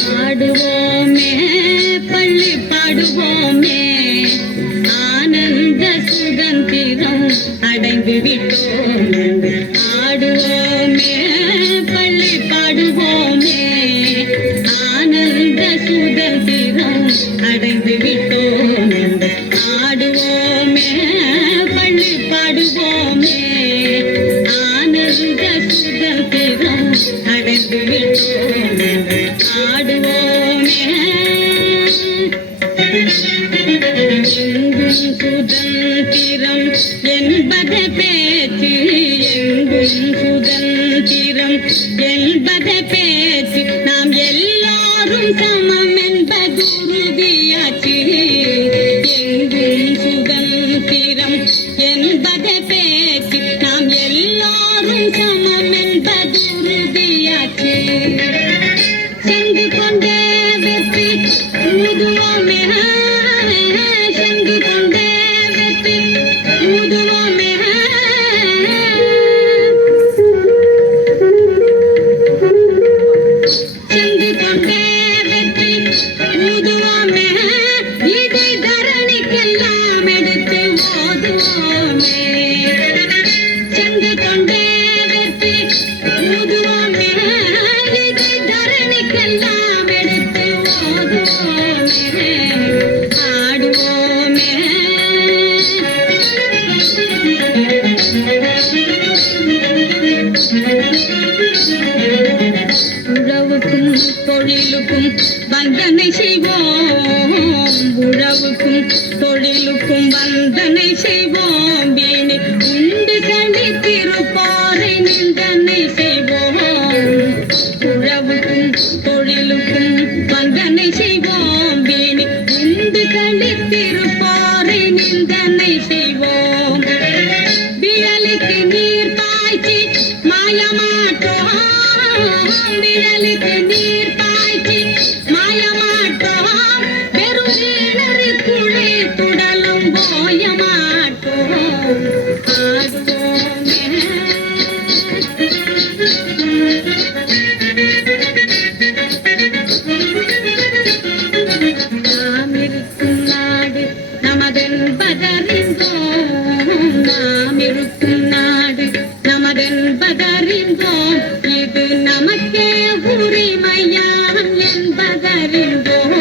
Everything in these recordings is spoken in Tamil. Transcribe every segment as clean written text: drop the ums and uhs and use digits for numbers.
பாடுவோமே பள்ளி பாடுவோமே ஆனந்த சுதந்திரம் அடைந்து விட்டோம். ஆடுவோமே பள்ளி பாடுவோமே ஆனந்த சுதந்திரம் அடைந்து விட்டோம். ஆடுவோமே பள்ளி பாடுவோமே ஆனந்த சுதந்திரம் அடைந்து விட்டோம். ஆடுவோமே எங்கும் சுதந்திரம் என்பது பேச்சு, எங்கும் சுதந்திரம் என்பது பேச்சு, நாம் எல்லாரும் சமம் என்பது உறுதியாச்சு. எங்கும் சுதந்திரம் என்பது பேச்சு, நாம் எல்லாரும் சமம் என்பது உறுதியாச்சு. சென்று கொண்டே வெற்றி ஊதுவோமே, சென்று கொண்டே வெற்றி ஊதுவோமே. சென்று கொண்டே வெற்றி ஊதுவோமே, இது தரணிக்கெல்லாம் எடுத்து ஓதுவோமே. சென்று கொண்டே வெற்றி ஊதுவோமே, இது தரணிக்கெல்லாம் எடுத்து ஓதுவோமே. ஆடுவோமே உறவுக்கும் தொழிலுக்கும் வந்தனை செய்வோம், உறவுக்கும் தொழிலுக்கும் வந்தனை செய்வோம். வீணி உண்டு கணித்திருப்பாரை நிந்தனை செய்வோம். உறவுக்கும் தொழிலுக்கும் வந்தனை செய்வோம். வீணி உண்டு கணித்திருப்பாரை நிந்தனை செய்வோம். விழலுக்கு நீர் பாய்ச்சி மாயமாட்டோம், விழலுக்கு நீர் பாய்ச்சி மாயமாட்டோம். வெறும் நீளறி குழி துடலும் போயமாட்டோம். ஆடுவோமே நாம் இருக்கும் நாடு நமதென்பதறிந்தோம், நாம் இருக்கும் நாடு நமதென்பதறிந்தோம். இது நமக்கே உரிமையாம் என்பதறிந்தோம்.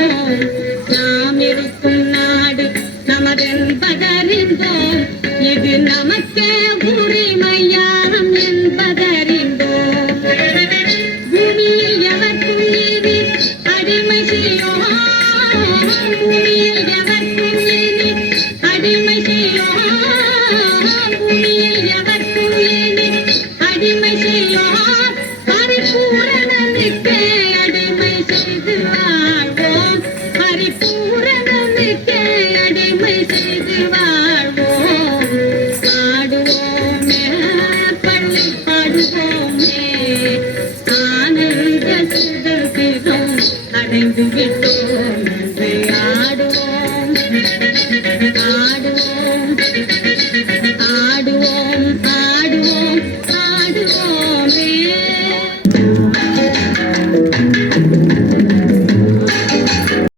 நாம் இருக்கும் நாடு நமதென்பதறிந்தோம், இது நமக்கே உரிமை